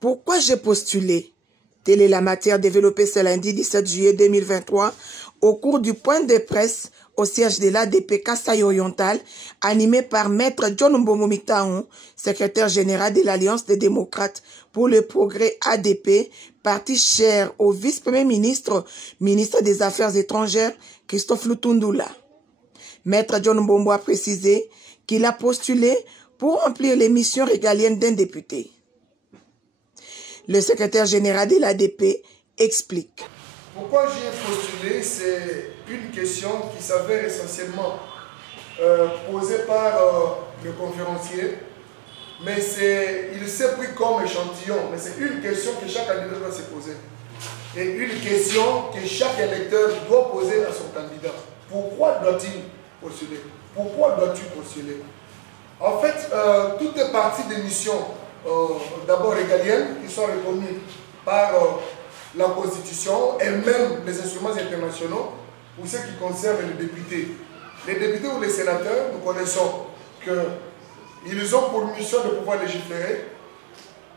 Pourquoi j'ai postulé? Telle est la matière développée ce lundi 17 juillet 2023 au cours du point de presse au siège de l'ADP Kasaï Oriental, animé par Maître John Mbomo-Mitaon, secrétaire général de l'Alliance des démocrates pour le progrès ADP, parti cher au vice-premier ministre, ministre des Affaires étrangères, Christophe Lutundula. Maître John Mbombo a précisé qu'il a postulé pour remplir les missions régaliennes d'un député. Le secrétaire général de l'ADP explique. Pourquoi j'y ai postulé, c'est une question qui s'avère essentiellement posée par le conférencier, mais il s'est pris comme échantillon, mais c'est une question que chaque candidat doit se poser. Et une question que chaque électeur doit poser à son candidat. Pourquoi doit-il postuler? Pourquoi dois-tu postuler? En fait, tout est parti des missions d'abord régaliennes qui sont reconnues par la Constitution et même les instruments internationaux pour ce qui concerne les députés. Les députés ou les sénateurs, nous connaissons qu'ils ont pour mission de pouvoir légiférer,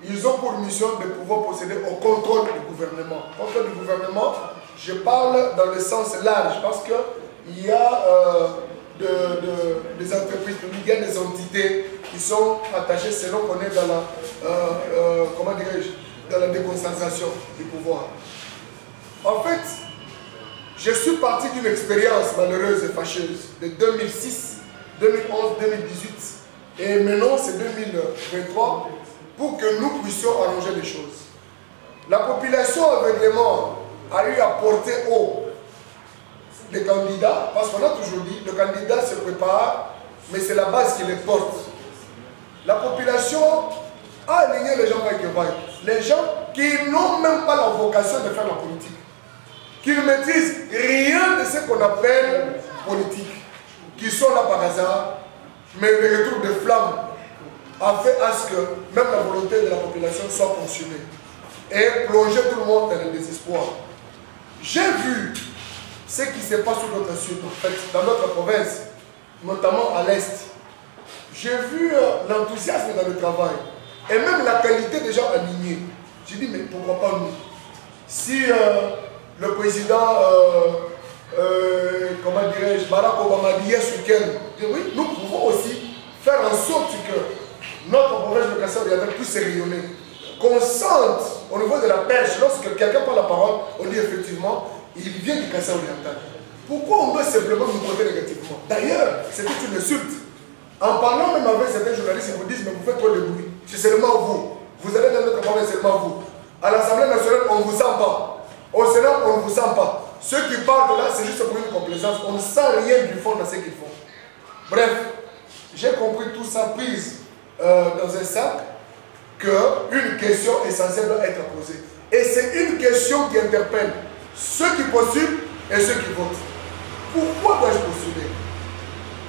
ils ont pour mission de pouvoir procéder au contrôle du gouvernement. Contrôle du gouvernement, je parle dans le sens large parce qu'il y a des entreprises publiques, il y a des entités qui sont attachées selon qu'on est dans la, comment dirais-je, dans la déconcentration du pouvoir. En fait, je suis parti d'une expérience malheureuse et fâcheuse de 2006, 2011, 2018 et maintenant c'est 2023 pour que nous puissions arranger les choses. La population aveuglément a eu à porter haut les candidats, parce qu'on a toujours dit, le candidat se prépare, mais c'est la base qui les porte. La population a aligné les gens vainqueurs. Les gens qui n'ont même pas la vocation de faire la politique, qui ne maîtrisent rien de ce qu'on appelle politique, qui sont là par hasard, mais le retour de flamme a fait à ce que même la volonté de la population soit consumée et plonger tout le monde dans le désespoir. J'ai vu ce qui se passe sur notre sud, en fait, dans notre province, notamment à l'Est. J'ai vu l'enthousiasme dans le travail et même la qualité des gens alignés. J'ai dit, mais pourquoi pas nous? Si le président, comment dirais-je, Barack Obama dit ce week-end, oui, nous pouvons aussi faire en sorte que notre province de Kasaï Oriental puisse rayonner. Qu'on sente au niveau de la pêche, lorsque quelqu'un prend la parole, on dit effectivement, il vient du Kasaï Oriental. Pourquoi on doit simplement nous porter négativement? D'ailleurs, c'est une insulte. En parlant même avec certains journalistes, ils vous disent, mais vous faites trop de bruit. C'est seulement vous. Vous allez dans notre province, seulement vous. À l'Assemblée nationale, on ne vous sent pas. Au Sénat, on ne vous sent pas. Ceux qui parlent là, c'est juste pour une complaisance. On ne sent rien du fond dans ce qu'ils font. Bref, j'ai compris tout ça prise dans un sac, qu'une question essentielle doit être posée. Et c'est une question qui interpelle ceux qui postulent et ceux qui votent. Pourquoi dois-je postuler?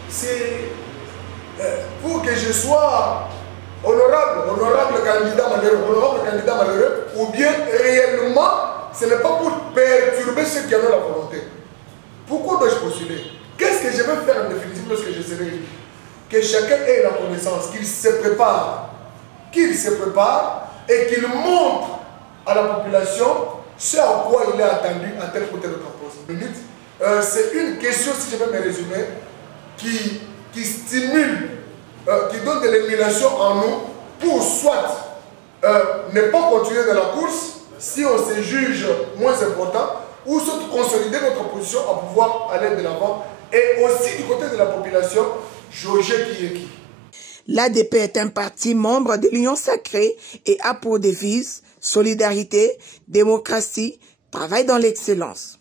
C'est pour que je sois honorable candidat malheureux, ou bien réellement, ce n'est pas pour perturber ceux qui en ont la volonté. Pourquoi dois-je postuler? Qu'est-ce que je vais faire en définitive lorsque je serai élu? Que chacun ait la connaissance, qu'il se prépare et qu'il montre à la population ce à quoi il est attendu à tel ou tel autre poste. C'est une question, si je vais me résumer, qui stimule, qui donne de l'émulation en nous pour soit ne pas continuer dans la course si on se juge moins important, ou soit consolider notre position à pouvoir aller de l'avant, et aussi du côté de la population, jauger qui est qui. L'ADP est un parti membre de l'Union sacrée et a pour devise solidarité, démocratie, travail dans l'excellence.